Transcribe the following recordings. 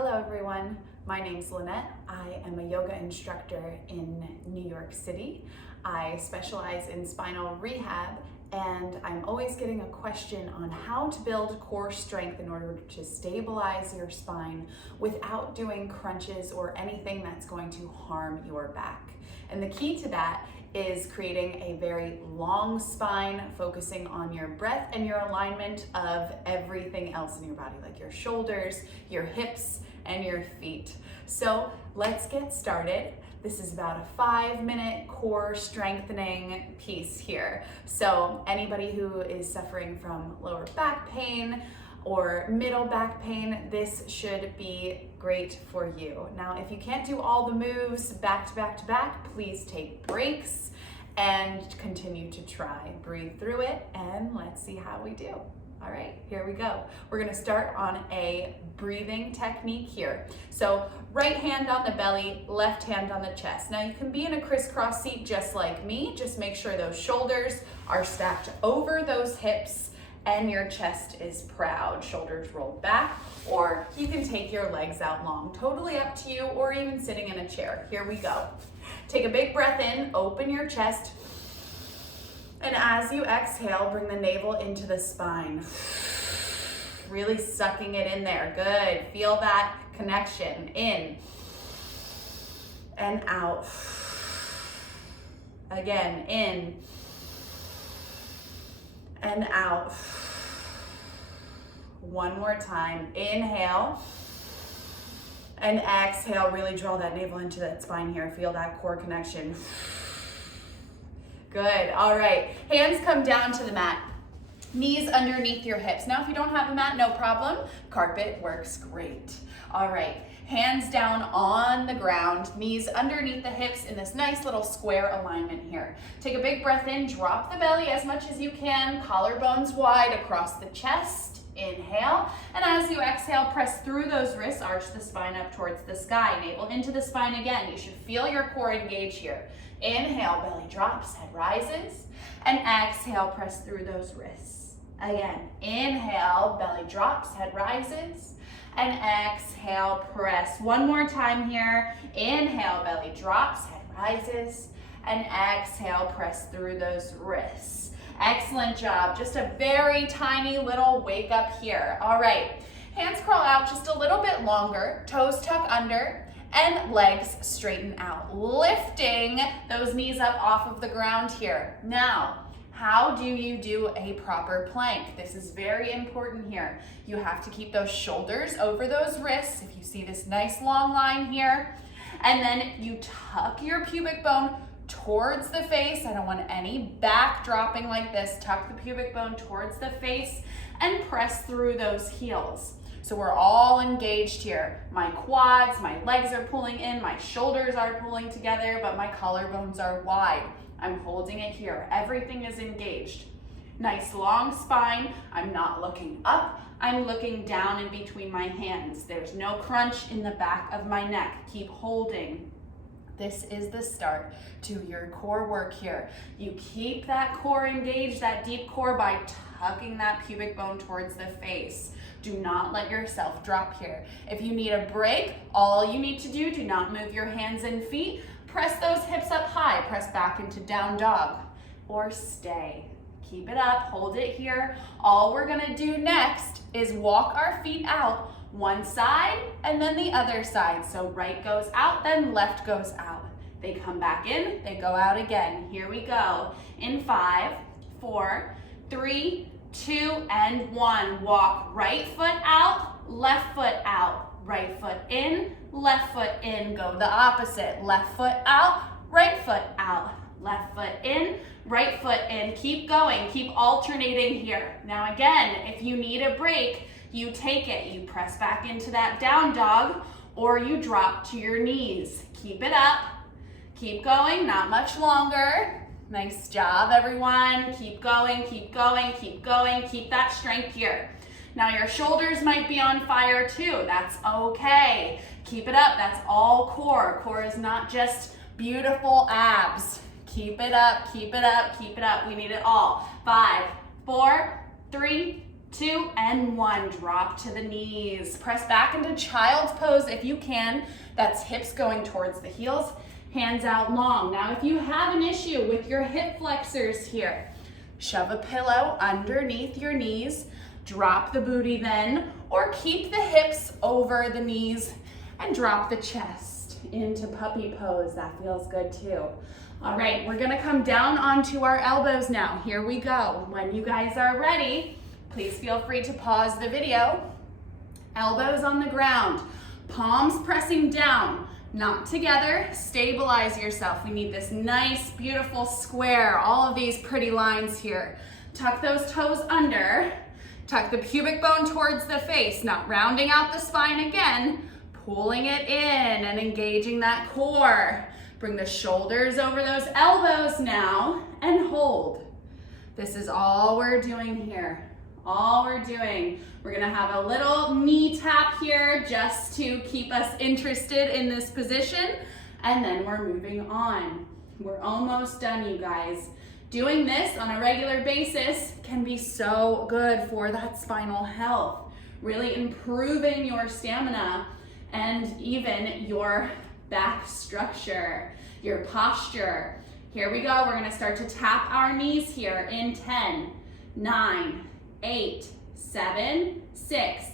Hello everyone, my name's Lynette. I am a yoga instructor in New York City. I specialize in spinal rehab and I'm always getting a question on how to build core strength in order to stabilize your spine without doing crunches or anything that's going to harm your back. And the key to that is creating a very long spine, focusing on your breath and your alignment of everything else in your body, like your shoulders, your hips, and your feet. So let's get started. This is about a 5-minute core strengthening piece here. So anybody who is suffering from lower back pain or middle back pain, this should be great for you. Now, if you can't do all the moves back to back to back, please take breaks and continue to try. Breathe through it and let's see how we do. All right, here we go. We're gonna start on a breathing technique here. So right hand on the belly, left hand on the chest. Now you can be in a crisscross seat just like me. Just make sure those shoulders are stacked over those hips and your chest is proud. Shoulders rolled back, or you can take your legs out long. Totally up to you, or even sitting in a chair. Here we go. Take a big breath in, open your chest. And as you exhale, bring the navel into the spine. Really sucking it in there. Good. Feel that connection. In and out. Again, in and out. One more time. Inhale and exhale. Really draw that navel into that spine here. Feel that core connection. Good, all right. Hands come down to the mat. Knees underneath your hips. Now, if you don't have a mat, no problem. Carpet works great. All right, hands down on the ground, knees underneath the hips in this nice little square alignment here. Take a big breath in, drop the belly as much as you can, collarbones wide across the chest. Inhale, and as you exhale, press through those wrists, arch the spine up towards the sky, navel into the spine again. You should feel your core engage here. Inhale, belly drops, head rises, and exhale, press through those wrists. Again, inhale, belly drops, head rises, and exhale, press. One more time here. Inhale, belly drops, head rises, and exhale, press through those wrists. Excellent job. Just a very tiny little wake up here. All right, hands crawl out just a little bit longer, toes tuck under, and legs straighten out, lifting those knees up off of the ground here. Now, how do you do a proper plank? This is very important here. You have to keep those shoulders over those wrists. If you see this nice long line here, and then you tuck your pubic bone towards the face. I don't want any back dropping like this. Tuck the pubic bone towards the face and press through those heels. So we're all engaged here. My quads, my legs are pulling in, my shoulders are pulling together, but my collarbones are wide. I'm holding it here. Everything is engaged. Nice long spine. I'm not looking up. I'm looking down in between my hands. There's no crunch in the back of my neck. Keep holding. This is the start to your core work here. You keep that core engaged, that deep core, by tucking that pubic bone towards the face. Do not let yourself drop here. If you need a break, all you need to do not move your hands and feet. Press those hips up high. Press back into down dog or stay. Keep it up, hold it here. All we're gonna do next is walk our feet out one side and then the other side. So right goes out, then left goes out. They come back in, they go out again. Here we go. In 5, 4, 3, 2, and 1. Walk right foot out, left foot out. Right foot in, left foot in. Go the opposite. Left foot out, right foot out. Left foot in, right foot in. Keep going, keep alternating here. Now again, if you need a break, you take it. You press back into that down dog or you drop to your knees. Keep it up, keep going, not much longer. Nice job, everyone. Keep going, keep going, keep going. Keep that strength here. Now your shoulders might be on fire too. That's okay. Keep it up. That's all core. Core is not just beautiful abs. Keep it up, keep it up, keep it up. We need it all. 5, 4, 3, 2 and 1. Drop to the knees. Press back into child's pose if you can. That's hips going towards the heels, hands out long. Now, if you have an issue with your hip flexors here, shove a pillow underneath your knees, drop the booty then, or keep the hips over the knees and drop the chest into puppy pose. That feels good too. All right, we're gonna come down onto our elbows now. Here we go. When you guys are ready, please feel free to pause the video. Elbows on the ground, palms pressing down, not together. Stabilize yourself. We need this nice, beautiful square. All of these pretty lines here. Tuck those toes under. Tuck the pubic bone towards the face, not rounding out the spine again. Pulling it in and engaging that core. Bring the shoulders over those elbows now and hold. This is all we're doing here. All we're doing. We're gonna have a little knee tap here just to keep us interested in this position, and then we're moving on. We're almost done, you guys. Doing this on a regular basis can be so good for that spinal health, really improving your stamina and even your back structure, your posture. Here we go. We're gonna start to tap our knees here in 10, 9, 8, 7, 6,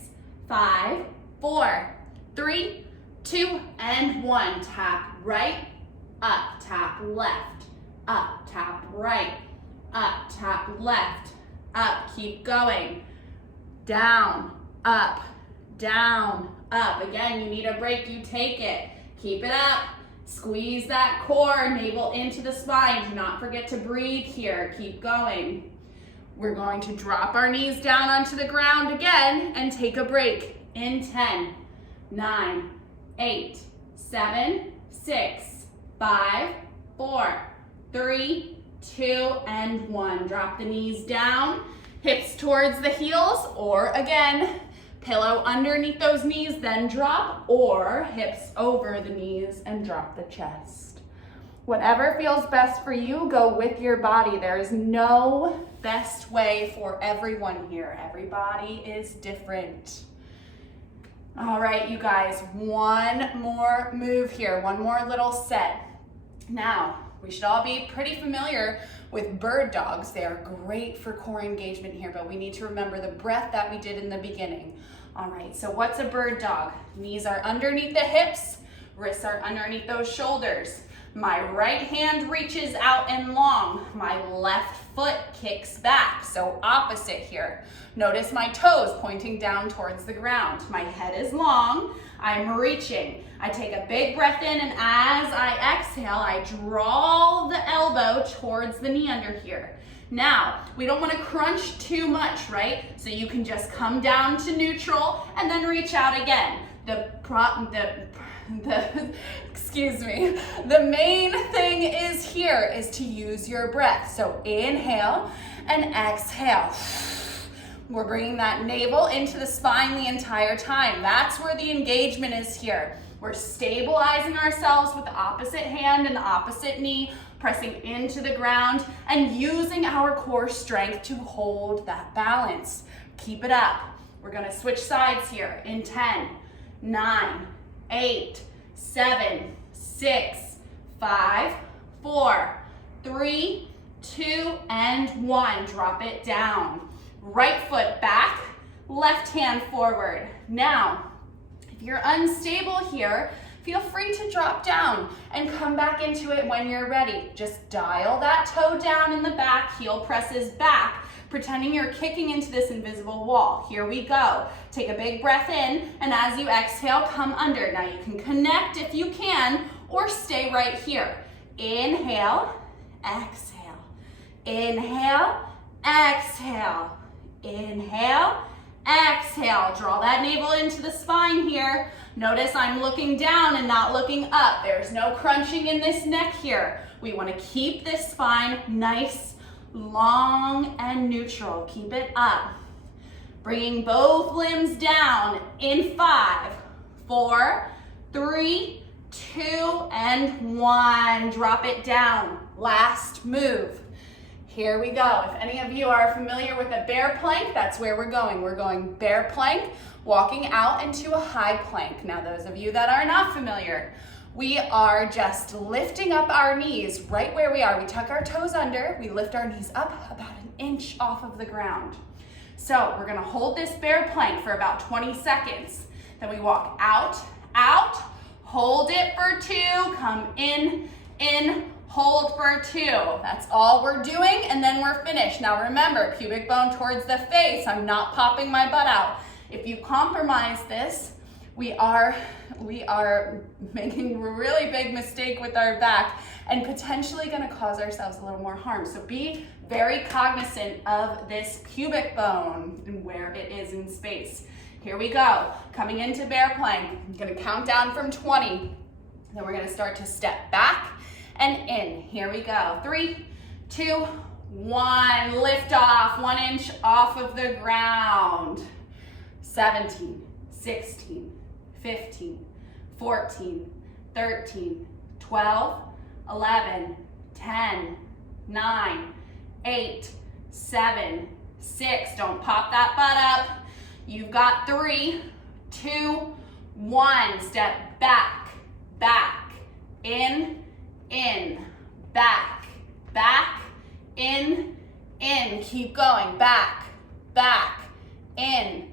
5, 4, 3, 2, and 1. Tap right, up, tap left, up, tap right, up, tap left, up. Keep going. Down, up, down, up. Again, you need a break, you take it. Keep it up. Squeeze that core, navel into the spine. Do not forget to breathe here. Keep going. We're going to drop our knees down onto the ground again and take a break in 10, 9, 8, 7, 6, 5, 4, 3, 2, and 1. Drop the knees down, hips towards the heels, or again, pillow underneath those knees, then drop, or hips over the knees and drop the chest. Whatever feels best for you, go with your body. There is no best way for everyone here. Everybody is different. All right, you guys, one more move here, one more little set. Now, we should all be pretty familiar with bird dogs. They are great for core engagement here, but we need to remember the breath that we did in the beginning. All right, so what's a bird dog? Knees are underneath the hips, wrists are underneath those shoulders. My right hand reaches out and long. My left foot kicks back, so opposite here. Notice my toes pointing down towards the ground. My head is long, I'm reaching. I take a big breath in, and as I exhale, I draw the elbow towards the knee under here. Now, we don't want to crunch too much, right? So you can just come down to neutral and then reach out again. The main thing is to use your breath. So inhale and exhale. We're bringing that navel into the spine the entire time. That's where the engagement is here. We're stabilizing ourselves with the opposite hand and the opposite knee, pressing into the ground and using our core strength to hold that balance. Keep it up. We're gonna switch sides here in 10, 9, 8, 7, 6, 5, 4, 3, 2, and 1. Drop it down. Right foot back, left hand forward. Now, if you're unstable here, feel free to drop down and come back into it when you're ready. Just dial that toe down in the back, heel presses back, pretending you're kicking into this invisible wall. Here we go. Take a big breath in, and as you exhale, come under. Now you can connect if you can, or stay right here. Inhale, exhale. Inhale, exhale. Inhale, exhale. Draw that navel into the spine here. Notice I'm looking down and not looking up. There's no crunching in this neck here. We want to keep this spine nice, long, and neutral. Keep it up. Bringing both limbs down in 5, 4, 3, 2, and 1. Drop it down. Last move. Here we go. If any of you are familiar with a bear plank, that's where we're going. We're going bear plank, walking out into a high plank. Now, those of you that are not familiar, we are just lifting up our knees right where we are. We tuck our toes under, we lift our knees up about an inch off of the ground. So we're gonna hold this bear plank for about 20 seconds. Then we walk out, out, hold it for 2, come in, hold for 2. That's all we're doing, and then we're finished. Now remember, pubic bone towards the face. I'm not popping my butt out. If you compromise this, we are making a really big mistake with our back and potentially gonna cause ourselves a little more harm. So be very cognizant of this pubic bone and where it is in space. Here we go, coming into bear plank. I'm gonna count down from 20. Then we're gonna start to step back and in. Here we go, 3, 2, 1. Lift off, 1 inch off of the ground. 17, 16, 15, 14, 13, 12, 11, 10, 9, 8, 7, 6. Don't pop that butt up. You've got 3, 2, 1. Step back, back, in, back, back, in. Keep going, back, back, in.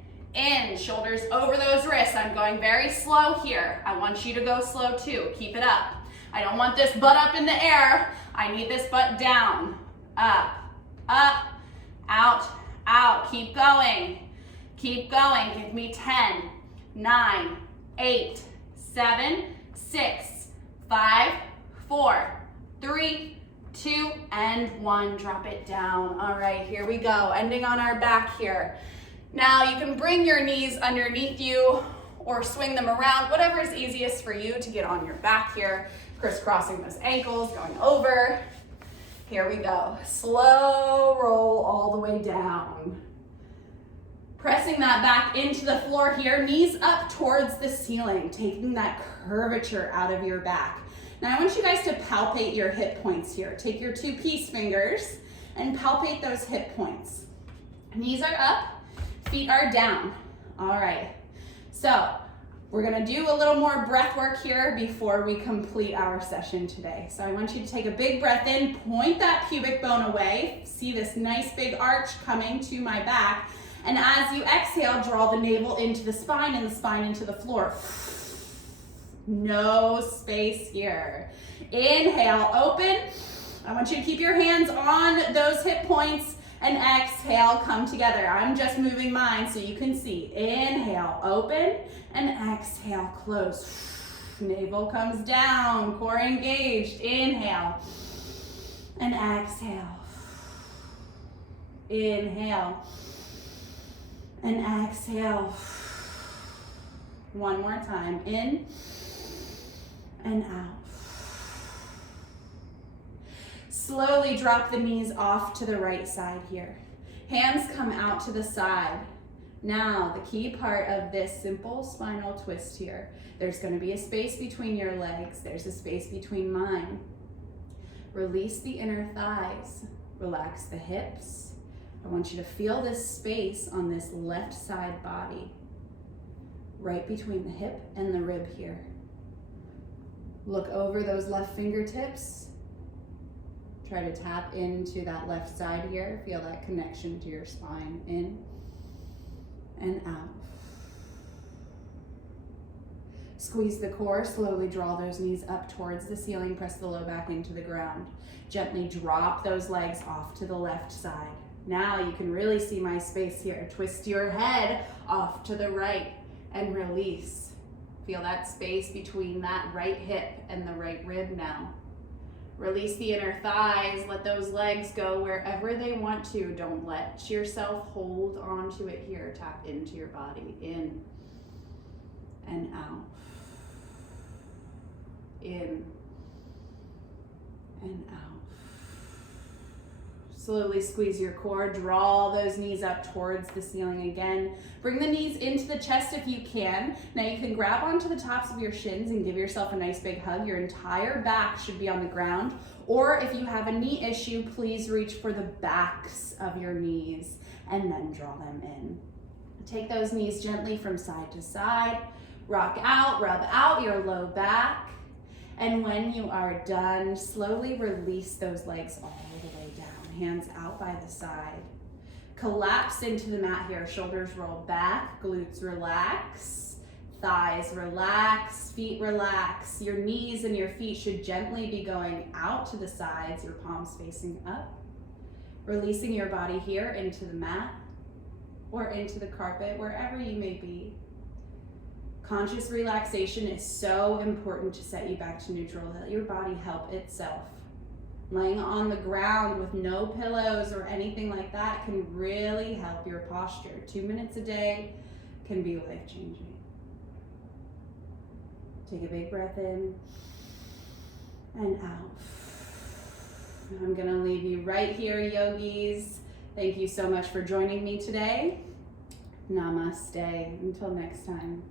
Shoulders over those wrists. I'm going very slow here. I want you to go slow too. Keep it up. I don't want this butt up in the air. I need this butt down. Up, up, out, out. Keep going. Keep going. Give me 10, 9, 8, 7, 6, 5, 4, 3, 2, and 1. Drop it down. All right, here we go. Ending on our back here. Now you can bring your knees underneath you or swing them around, whatever is easiest for you to get on your back here. Crisscrossing those ankles, going over. Here we go. Slow roll all the way down. Pressing that back into the floor here, knees up towards the ceiling, taking that curvature out of your back. Now I want you guys to palpate your hip points here. Take your 2 peace fingers and palpate those hip points. Knees are up. Feet are down. All right, so we're gonna do a little more breath work here before we complete our session today. So I want you to take a big breath in, point that pubic bone away. See this nice big arch coming to my back. And as you exhale, draw the navel into the spine and the spine into the floor. No space here. Inhale, open. I want you to keep your hands on those hip points. And exhale, come together. I'm just moving mine so you can see. Inhale, open, and exhale, close. Navel comes down, core engaged. Inhale, and exhale. Inhale, and exhale. One more time, in and out. Slowly drop the knees off to the right side here. Hands come out to the side. Now, the key part of this simple spinal twist here, there's going to be a space between your legs. There's a space between mine. Release the inner thighs. Relax the hips. I want you to feel this space on this left side body, right between the hip and the rib here. Look over those left fingertips. Try to tap into that left side here. Feel that connection to your spine. In and out. Squeeze the core. Slowly draw those knees up towards the ceiling. Press the low back into the ground. Gently drop those legs off to the left side. Now you can really see my space here. Twist your head off to the right and release. Feel that space between that right hip and the right rib now. Release the inner thighs, let those legs go wherever they want to. Don't let yourself hold on to it here. Tap into your body, in and out. In and out. Slowly squeeze your core, draw those knees up towards the ceiling again. Bring the knees into the chest if you can. Now you can grab onto the tops of your shins and give yourself a nice big hug. Your entire back should be on the ground. Or if you have a knee issue, please reach for the backs of your knees and then draw them in. Take those knees gently from side to side. Rock out, rub out your low back. And when you are done, slowly release those legs all the way down. Hands out by the side. Collapse into the mat here. Shoulders roll back, glutes relax, thighs relax, feet relax. Your knees and your feet should gently be going out to the sides, your palms facing up. Releasing your body here into the mat or into the carpet, wherever you may be. Conscious relaxation is so important to set you back to neutral. Let your body help itself. Laying on the ground with no pillows or anything like that can really help your posture. 2 minutes a day can be life-changing. Take a big breath in and out. I'm gonna leave you right here, yogis. Thank you so much for joining me today. Namaste. Until next time.